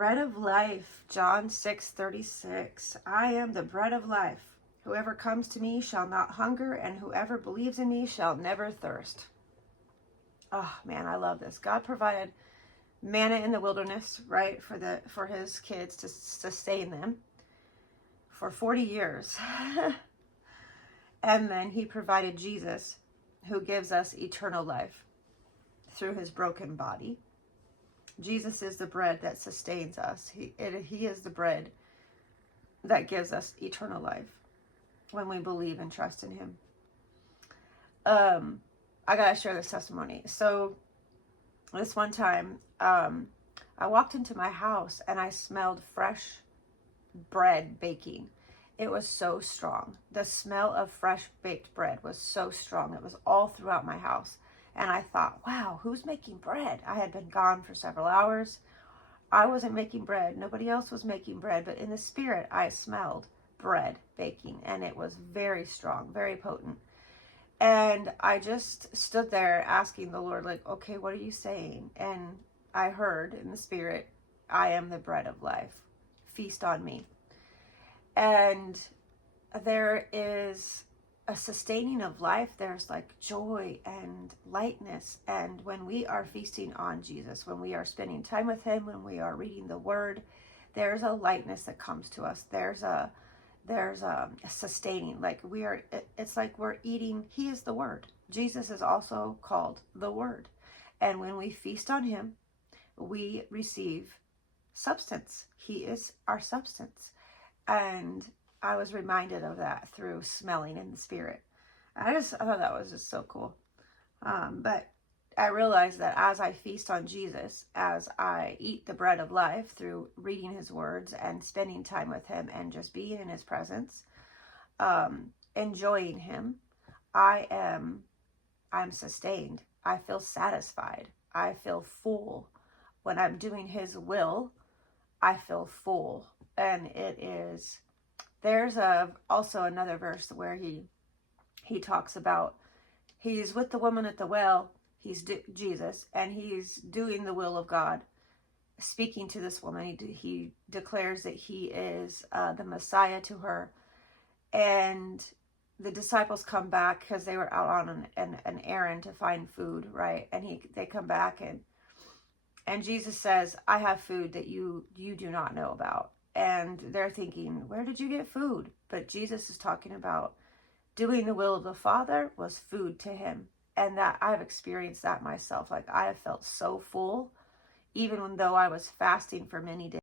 Bread of life, John 6:36. I am the bread of life. Whoever comes to me shall not hunger, and whoever believes in me shall never thirst. Oh man, I love this. God provided manna in the wilderness, right, for his kids to sustain them for 40 years. And then he provided Jesus, who gives us eternal life through his broken body. Jesus is the bread that sustains us. He is the bread that gives us eternal life when we believe and trust in him. I gotta share this testimony. So this one time, I walked into my house and I smelled fresh bread baking. It was so strong. The smell of fresh baked bread was so strong. It was all throughout my house. And I thought, wow, who's making bread? I had been gone for several hours. I wasn't making bread. Nobody else was making bread. But in the spirit, I smelled bread baking. And it was very strong, very potent. And I just stood there asking the Lord, like, okay, what are you saying? And I heard in the spirit, I am the bread of life. Feast on me. And there is a sustaining of life. There's like joy and lightness. And when we are feasting on Jesus, when we are spending time with him, when we are reading the word, there's a lightness that comes to us. There's a sustaining, like it's like we're eating. He is the word. Jesus is also called the word. And when we feast on him, we receive substance. He is our substance. And I was reminded of that through smelling in the spirit. I thought that was just so cool. But I realized that as I feast on Jesus, as I eat the bread of life through reading his words and spending time with him and just being in his presence, enjoying him, I'm sustained. I feel satisfied. I feel full. When I'm doing his will, I feel full. And there's also another verse where he talks about, he's with the woman at the well, Jesus, and he's doing the will of God, speaking to this woman. He declares that he is the Messiah to her. And the disciples come back because they were out on an errand to find food, right? And they come back and Jesus says, I have food that you do not know about. And they're thinking, where did you get food? But Jesus is talking about doing the will of the Father was food to him. And that I've experienced that myself. Like I have felt so full, even though I was fasting for many days.